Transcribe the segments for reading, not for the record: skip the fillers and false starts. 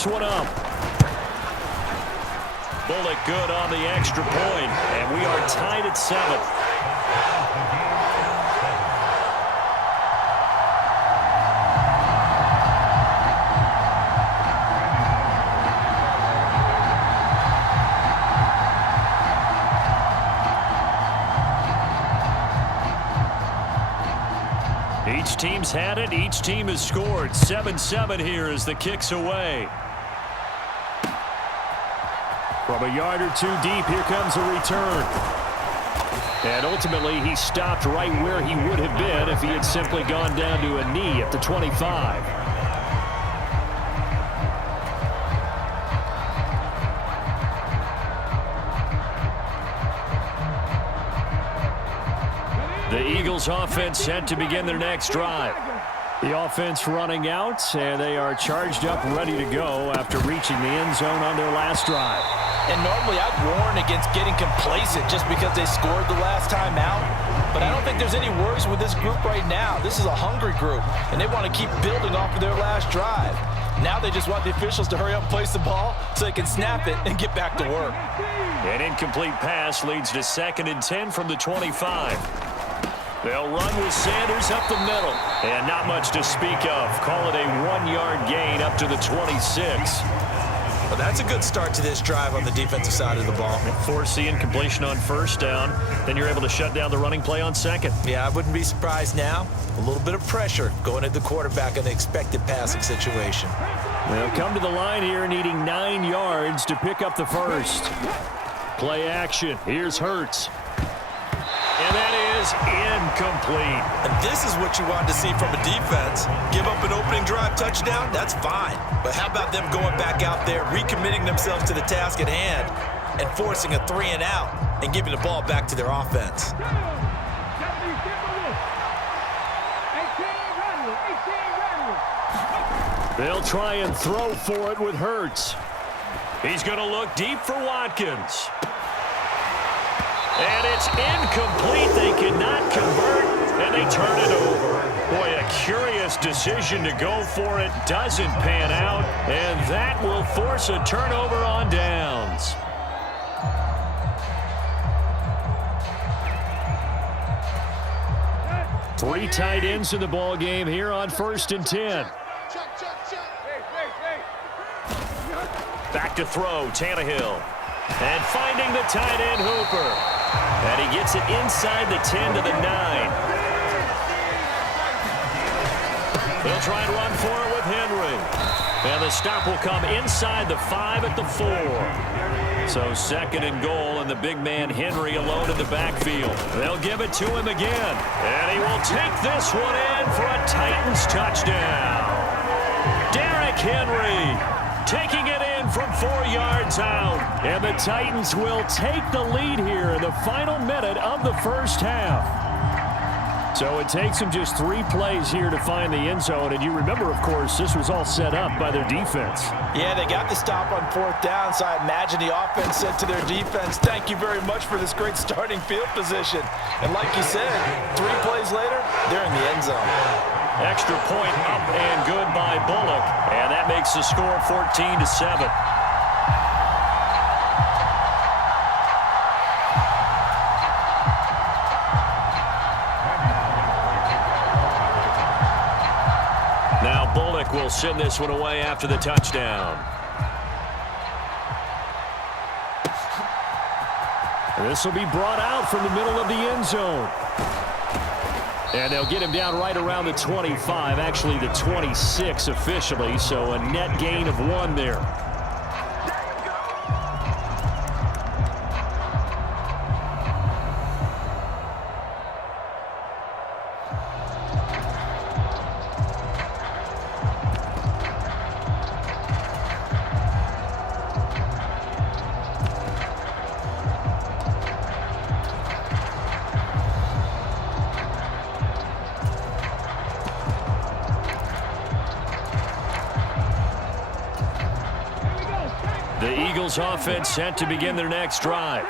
this one up. Bullock good on the extra point, and we are tied at 7. Each team's had it. Each team has scored. 7-7 here as the kick's away. From a yard or two deep, here comes a return. And ultimately, he stopped right where he would have been if he had simply gone down to a knee at the 25. The Eagles offense set to begin their next drive. The offense running out, and they are charged up, ready to go after reaching the end zone on their last drive. And normally I'd warn against getting complacent just because they scored the last time out. But I don't think there's any worries with this group right now. This is a hungry group, and they want to keep building off of their last drive. Now they just want the officials to hurry up and place the ball so they can snap it and get back to work. An incomplete pass leads to 2nd and 10 from the 25. They'll run with Sanders up the middle. And not much to speak of. Call it a 1-yard gain up to the 26. Well, that's a good start to this drive on the defensive side of the ball. Force the incompletion on 1st down. Then you're able to shut down the running play on 2nd. Yeah, I wouldn't be surprised now. A little bit of pressure going at the quarterback in the expected passing situation. They'll come to the line here needing 9 yards to pick up the 1st. Play action. Here's Hurts. And that is incomplete. And this is what you wanted to see from a defense. Give up an opening drive touchdown, that's fine. But how about them going back out there, recommitting themselves to the task at hand, and forcing a 3 and out, and giving the ball back to their offense. They'll try and throw for it with Hurts. He's going to look deep for Watkins. And it's incomplete. They cannot convert, and they turn it over. Boy, a curious decision to go for it. Doesn't pan out, and that will force a turnover on downs. Three tight ends in the ball game here on 1st and 10. Back to throw, Tannehill. And finding the tight end, Hooper. And he gets it inside the 10 to the 9. They'll try and run for it with Henry. And the stop will come inside the 5 at the 4. So 2nd and goal, and the big man Henry alone in the backfield. They'll give it to him again. And he will take this one in for a Titans touchdown. Derrick Henry taking it in from 4 yards out. And the Titans will take the lead here in the final minute of the 1st half. So it takes them just 3 plays here to find the end zone. And you remember, of course, this was all set up by their defense. Yeah, they got the stop on 4th down, so I imagine the offense said to their defense, thank you very much for this great starting field position. And like you said, 3 plays later, they're in the end zone. Extra point up and good by Bullock. And that makes the score 14-7. Now Bullock will send this one away after the touchdown. This will be brought out from the middle of the end zone. And they'll get him down right around the 25, actually the 26 officially, so a net gain of 1 there. The Eagles offense set to begin their next drive.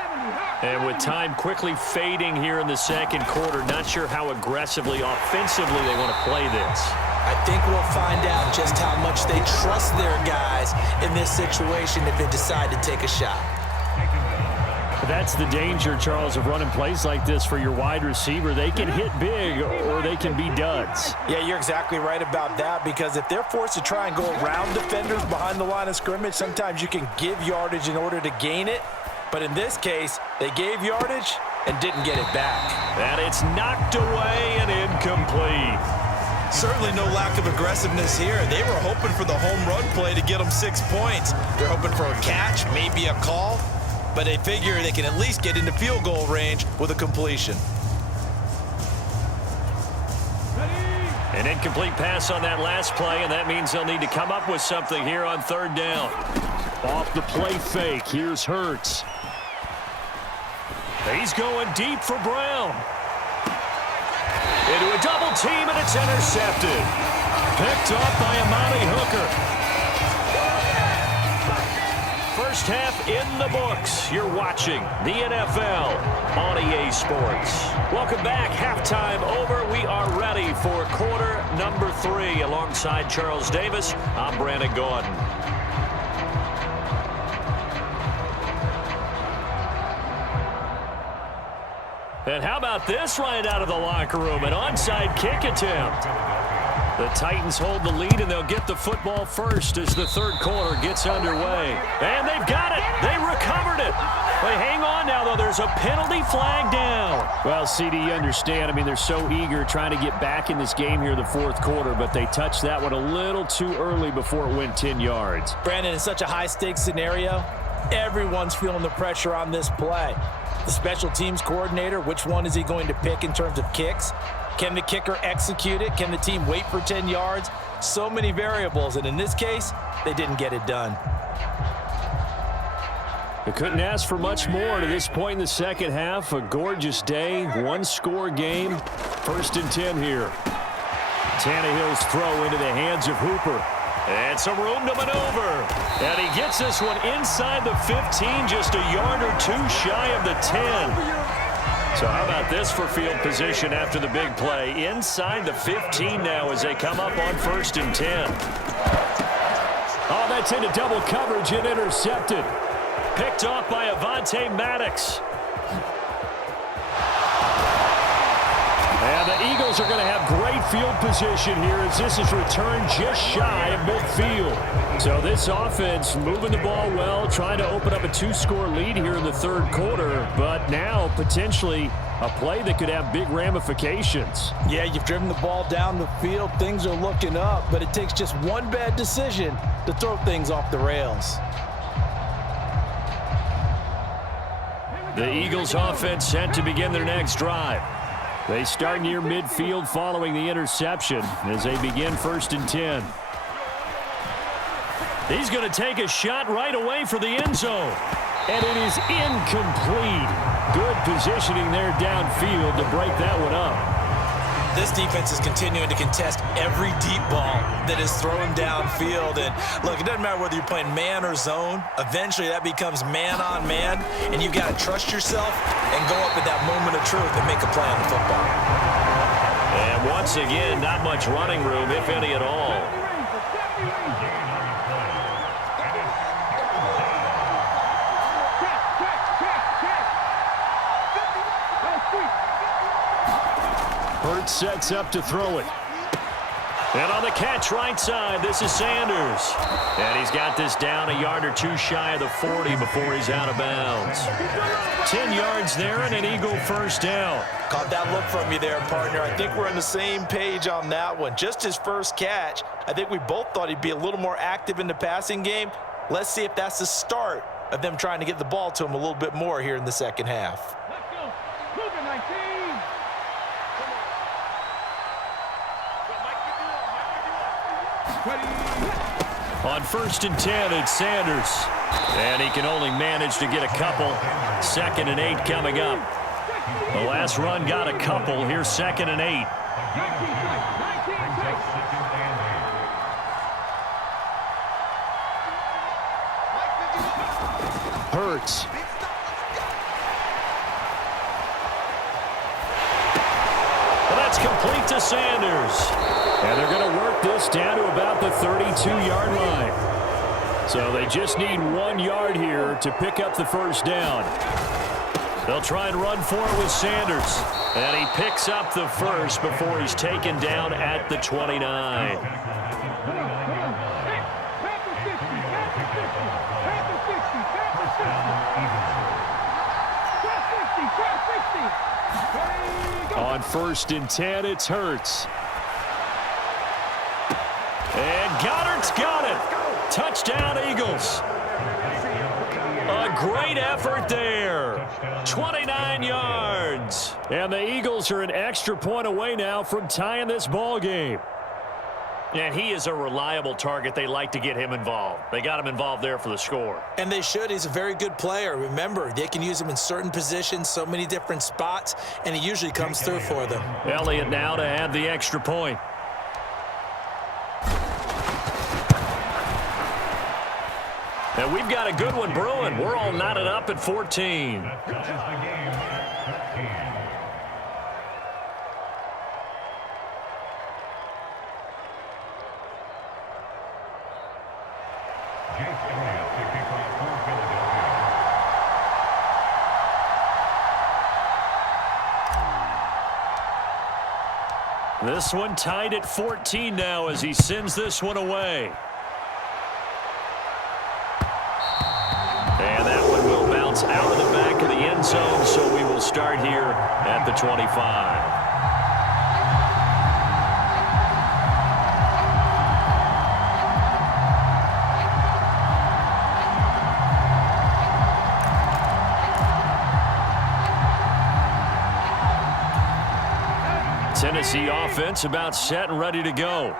And with time quickly fading here in the 2nd quarter, not sure how aggressively, offensively they want to play this. I think we'll find out just how much they trust their guys in this situation if they decide to take a shot. That's the danger, Charles, of running plays like this for your wide receiver. They can hit big or they can be duds. Yeah, you're exactly right about that, because if they're forced to try and go around defenders behind the line of scrimmage, sometimes you can give yardage in order to gain it. But in this case, they gave yardage and didn't get it back. And it's knocked away and incomplete. Certainly no lack of aggressiveness here. They were hoping for the home run play to get them 6 points. They're hoping for a catch, maybe a call, but they figure they can at least get into field goal range with a completion. An incomplete pass on that last play, and that means they'll need to come up with something here on third down. Off the play fake, here's Hurts. He's going deep for Brown. Into a double team, and it's intercepted. Picked off by Amani Hooker. First half in the books. You're watching the NFL on EA Sports. Welcome back. Halftime over. We are ready for quarter number 3. Alongside Charles Davis, I'm Brandon Gordon. And how about this right out of the locker room? An onside kick attempt. The Titans hold the lead, and they'll get the football first as the third quarter gets underway. And they've got it. They recovered it. They hang on now, though. There's a penalty flag down. Well, CD, you understand. I mean, they're so eager trying to get back in this game here in the fourth quarter, but they touched that one a little too early before it went 10 yards. Brandon, in such a high-stakes scenario, everyone's feeling the pressure on this play. The special teams coordinator, which one is he going to pick in terms of kicks? Can the kicker execute it? Can the team wait for 10 yards? So many variables, and in this case, they didn't get it done. They couldn't ask for much more to this point in the second half. A gorgeous day, one-score game. 1st and 10 here. Tannehill's throw into the hands of Hooper. And some room to maneuver. And he gets this one inside the 15, just a yard or two shy of the 10. So how about this for field position after the big play? Inside the 15 now as they come up on 1st and 10. Oh, that's into double coverage and intercepted. Picked off by Avonte Maddox. And the Eagles are going to have great field position here as this is returned just shy of midfield. So this offense moving the ball well, trying to open up a 2-score lead here in the third quarter, but now potentially a play that could have big ramifications. Yeah, you've driven the ball down the field. Things are looking up, but it takes just one bad decision to throw things off the rails. The Eagles offense set to begin their next drive. They start near midfield following the interception as they begin 1st and 10. He's going to take a shot right away for the end zone. And it is incomplete. Good positioning there downfield to break that one up. This defense is continuing to contest every deep ball that is thrown downfield. And look, it doesn't matter whether you're playing man or zone. Eventually that becomes man on man, and you've got to trust yourself and go up at that moment of truth and make a play on the football. And once again, not much running room, if any at all. Hurts sets up to throw it. And on the catch right side, this is Sanders. And he's got this down a yard or two shy of the 40 before he's out of bounds. 10 yards there and an Eagle first down. Caught that look from you there, partner. I think we're on the same page on that one. Just his first catch, I think we both thought he'd be a little more active in the passing game. Let's see if that's the start of them trying to get the ball to him a little bit more here in the second half. Let's go. Cougar 19. On 1st and 10, it's Sanders. And he can only manage to get a couple. 2nd and 8 coming up. The last run got a couple. Here's 2nd and 8. Hurts. Well, that's complete to Sanders. And they're going to work this down to about the 32-yard line. So they just need 1 yard here to pick up the first down. They'll try and run for it with Sanders. And he picks up the first before he's taken down at the 29. On 1st and 10, it's Hurts. And Goddard's got it. Touchdown, Eagles. A great effort there. 29 yards. And the Eagles are an extra point away now from tying this ball game. And he is a reliable target. They like to get him involved. They got him involved there for the score. And they should. He's a very good player. Remember, they can use him in certain positions, so many different spots, and he usually comes through for them. Elliott now to add the extra point. And we've got a good one brewing. We're all knotted up at 14. This one tied at 14 now as he sends this one away. And that one will bounce out of the back of the end zone, so we will start here at the 25. Tennessee offense about set and ready to go.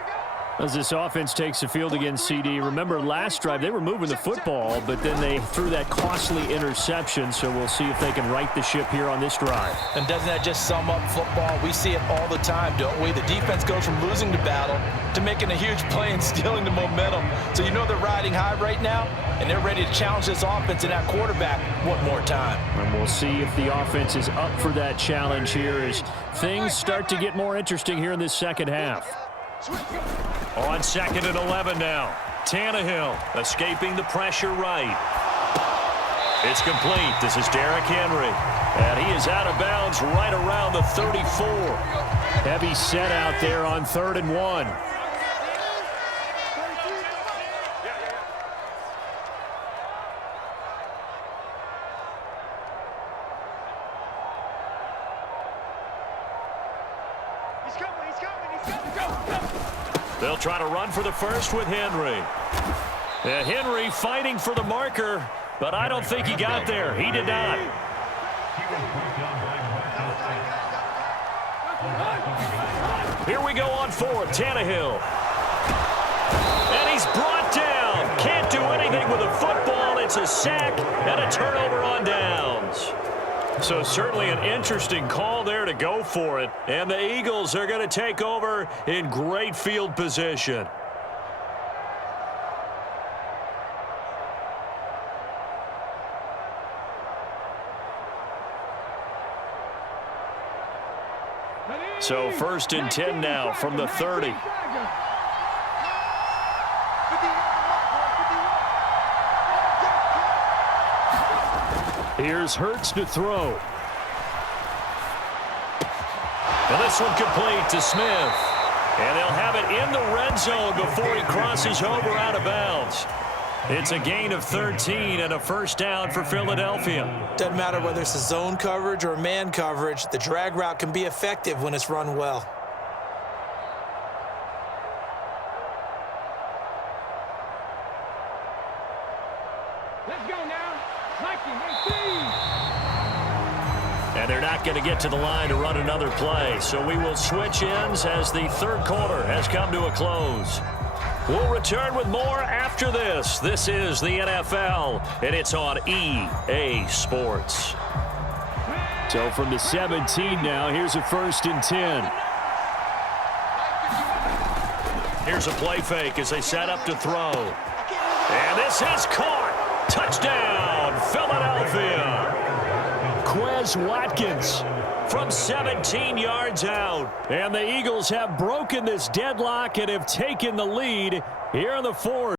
As this offense takes the field against CD, remember last drive they were moving the football, but then they threw that costly interception, so we'll see if they can right the ship here on this drive. And doesn't that just sum up football? We see it all the time, don't we? The defense goes from losing the battle to making a huge play and stealing the momentum. So you know they're riding high right now, and they're ready to challenge this offense and that quarterback one more time. And we'll see if the offense is up for that challenge here as things start to get more interesting here in this second half. On 2nd and 11 now. Tannehill escaping the pressure right. It's complete. This is Derrick Henry. And he is out of bounds right around the 34. Heavy set out there on 3rd and 1. They'll try to run for the first with Henry. Henry fighting for the marker, but I don't think he got there. He did not. Here we go on 4th. Tannehill. And he's brought down. Can't do anything with a football. It's a sack and a turnover on downs. So certainly an interesting call there to go for it. And the Eagles are going to take over in great field position. So 1st and 10 now from the 30. Here's Hurts to throw. And this one complete to Smith. And they'll have it in the red zone before he crosses over out of bounds. It's a gain of 13 and a first down for Philadelphia. Doesn't matter whether it's a zone coverage or man coverage, the drag route can be effective when it's run well. Let's go now. 19-18. And they're not going to get to the line to run another play. So we will switch ends as the 3rd quarter has come to a close. We'll return with more after this. This is the NFL, and it's on EA Sports. So from the 17 now, here's a 1st and 10. Here's a play fake as they set up to throw. And this is caught. Touchdown, Philadelphia. Quez Watkins from 17 yards out. And the Eagles have broken this deadlock and have taken the lead here in the fourth.